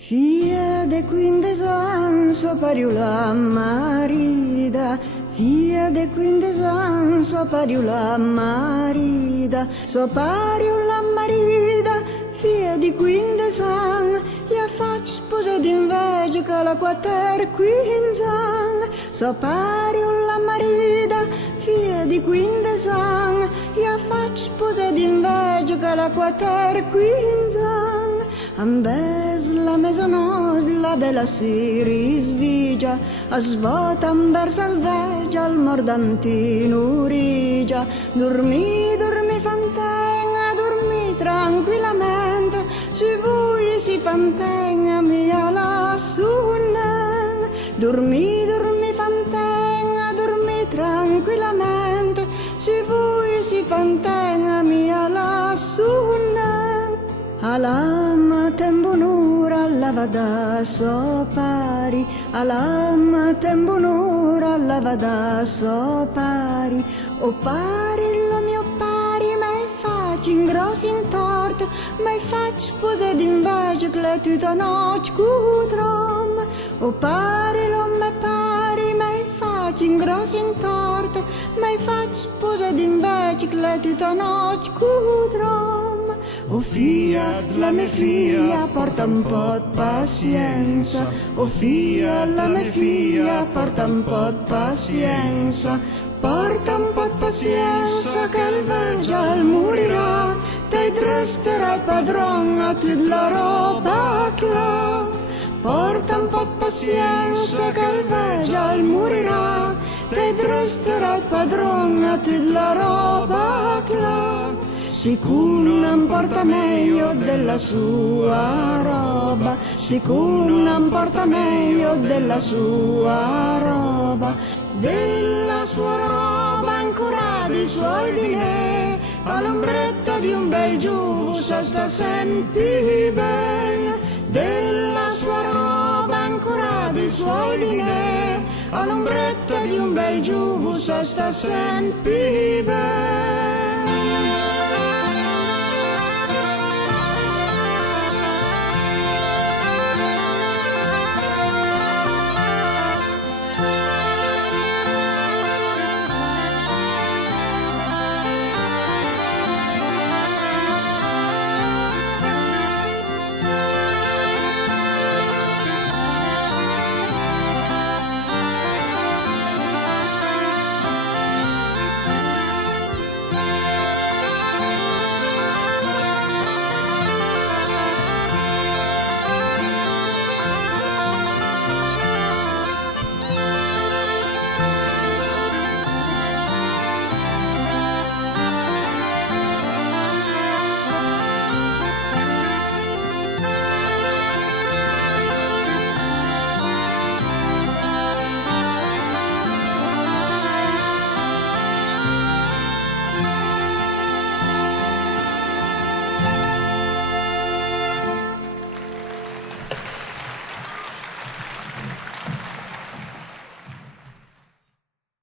Fia de 15 ans, so pariu la marida. Fia de 15 ans, so pariu la marida. So pariu la marida, fia di 15 anni. Ja fac sposa d'invegia che la quater 15 anni. So pariu la marida, fia di 15 anni. Ja fac sposa d'invegia che la quater 15 anni. Ambes la mezzanotte la bella si risvigia, a svota amber salveggia al mordantino rigia. Dormi, dormi fantenga, dormi tranquillamente, se voi si fantenga mia la sunna. Dormi, dormi fantenga, dormi tranquillamente, se voi si fantenga mia la sunna. Alam tembunura lavada so pari, alam tembunura lavada so pari. O pari lo mio pari, mai faccio in grossi in torto, mai faccio sposa d'invegia che le tutta noce cudrom. O pari lo me pari, mai faccio in grossi in torto, mai faccio sposa d'invegia che le tutta noce cudrom. O fia, la mia figlia, porta un po' di pazienza. O fia, la mia figlia, porta un po' di pazienza. Porta un po' di pazienza che il veggial morirà. Te resterai padrone a tutta la roba là. Porta un po' di pazienza che il veggial morirà. Te resterai padrone a tutta la roba là. Sicuro non porta meglio della sua roba, sicuro non porta meglio della sua roba, della sua roba ancora dei suoi dinè, all'ombretta di un bel giusto sta sempre bene, della sua roba ancora dei suoi dinè, all'ombretta di un bel giusto sta sempre bene.